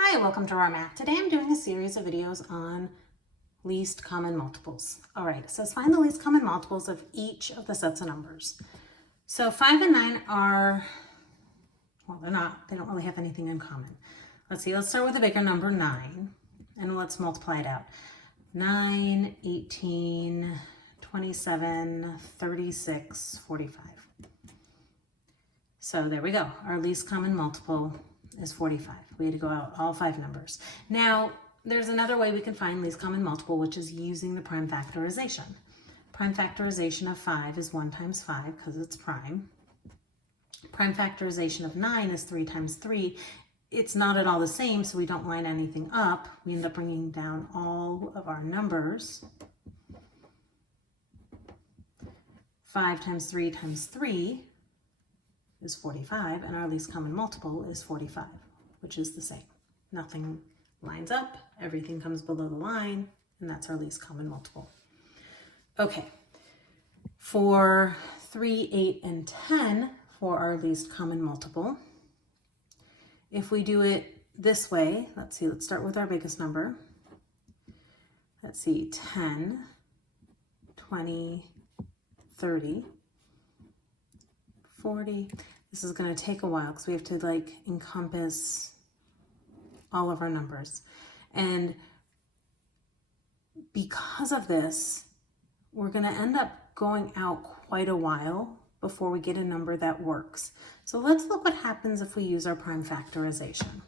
Hi, welcome to our math. Today I'm doing a series of videos on least common multiples. All right, it says find the least common multiples of each of the sets of numbers. So 5 and 9 are, well, they don't really have anything in common. Let's see, let's start with a bigger number, 9, and let's multiply it out. 9, 18, 27, 36, 45. So there we go. Our least common multiple is 45. We had to go out all 5 numbers. Now, there's another way we can find least common multiple, which is using the prime factorization. Prime factorization of 5 is 1 times 5 because it's prime. Prime factorization of 9 is 3 times 3. It's not at all the same, so we don't line anything up. We end up bringing down all of our numbers. 5 times 3 times 3 is 45, and our least common multiple is 45, which is the same. Nothing lines up, everything comes below the line, and that's our least common multiple. Okay, for 3, 8, and 10 for our least common multiple, if we do it this way, let's start with our biggest number. Let's see, 10, 20, 30, 40. This is going to take a while because we have to encompass all of our numbers. And because of this, we're going to end up going out quite a while before we get a number that works. So let's look what happens if we use our prime factorization.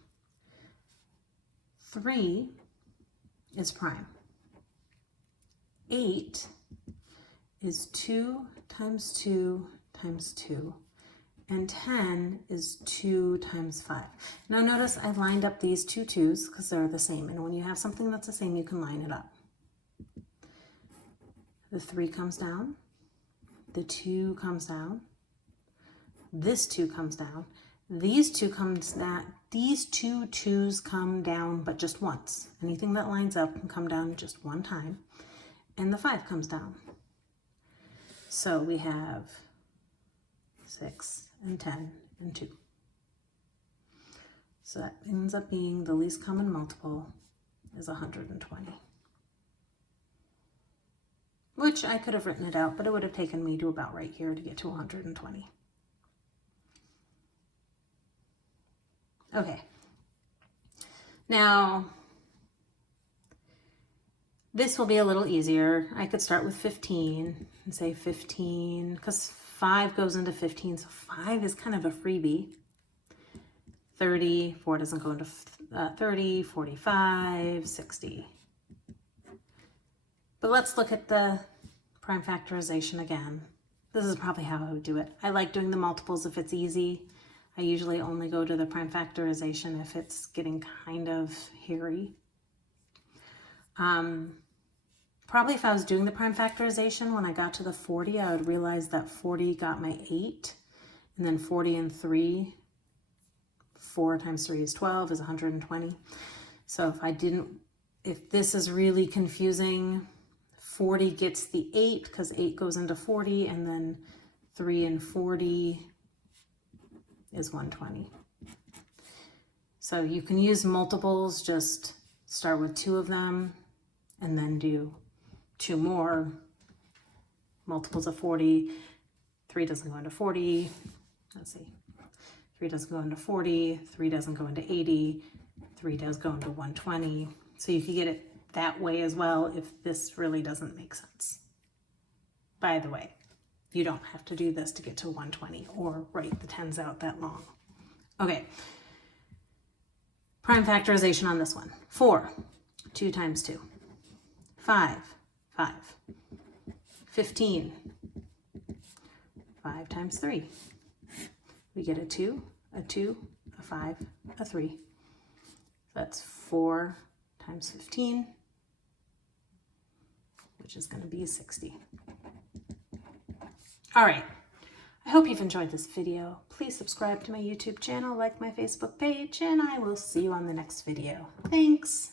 3 is prime. 8 is 2 times 2 times 2. And 10 is 2 times 5. Now notice I lined up these two 2's because they're the same. And when you have something that's the same, you can line it up. The 3 comes down. The 2 comes down. This 2 comes down. These two 2's come down, but just once. Anything that lines up can come down just one time. And the 5 comes down. So we have 6 and 10 and 2. So that ends up being the least common multiple is 120. Which I could have written it out, but it would have taken me to about right here to get to 120. Okay. Now, this will be a little easier. I could start with 15 and say 15, because 5 goes into 15, so 5 is kind of a freebie. 30, 4 doesn't go into 30, 45, 60. But let's look at the prime factorization again. This is probably how I would do it. I like doing the multiples if it's easy. I usually only go to the prime factorization if it's getting kind of hairy. Probably if I was doing the prime factorization, when I got to the 40, I would realize that 40 got my 8, and then 40 and 3, 4 times 3 is 12, is 120. So if this is really confusing, 40 gets the 8, because 8 goes into 40, and then 3 and 40 is 120. So you can use multiples, just start with 2 of them, and then do 2 more multiples of 40. 3 doesn't go into 40. Let's see. 3 doesn't go into 40. 3 doesn't go into 80. 3 does go into 120. So you could get it that way as well if this really doesn't make sense. By the way, you don't have to do this to get to 120 or write the 10s out that long. Okay. Prime factorization on this one. 4, 2 times 2. 5, 5. 15, 5 times 3. We get a 2, a 2, a 5, a 3. That's 4 times 15, which is going to be 60. All right. I hope you've enjoyed this video. Please subscribe to my YouTube channel, like my Facebook page, and I will see you on the next video. Thanks.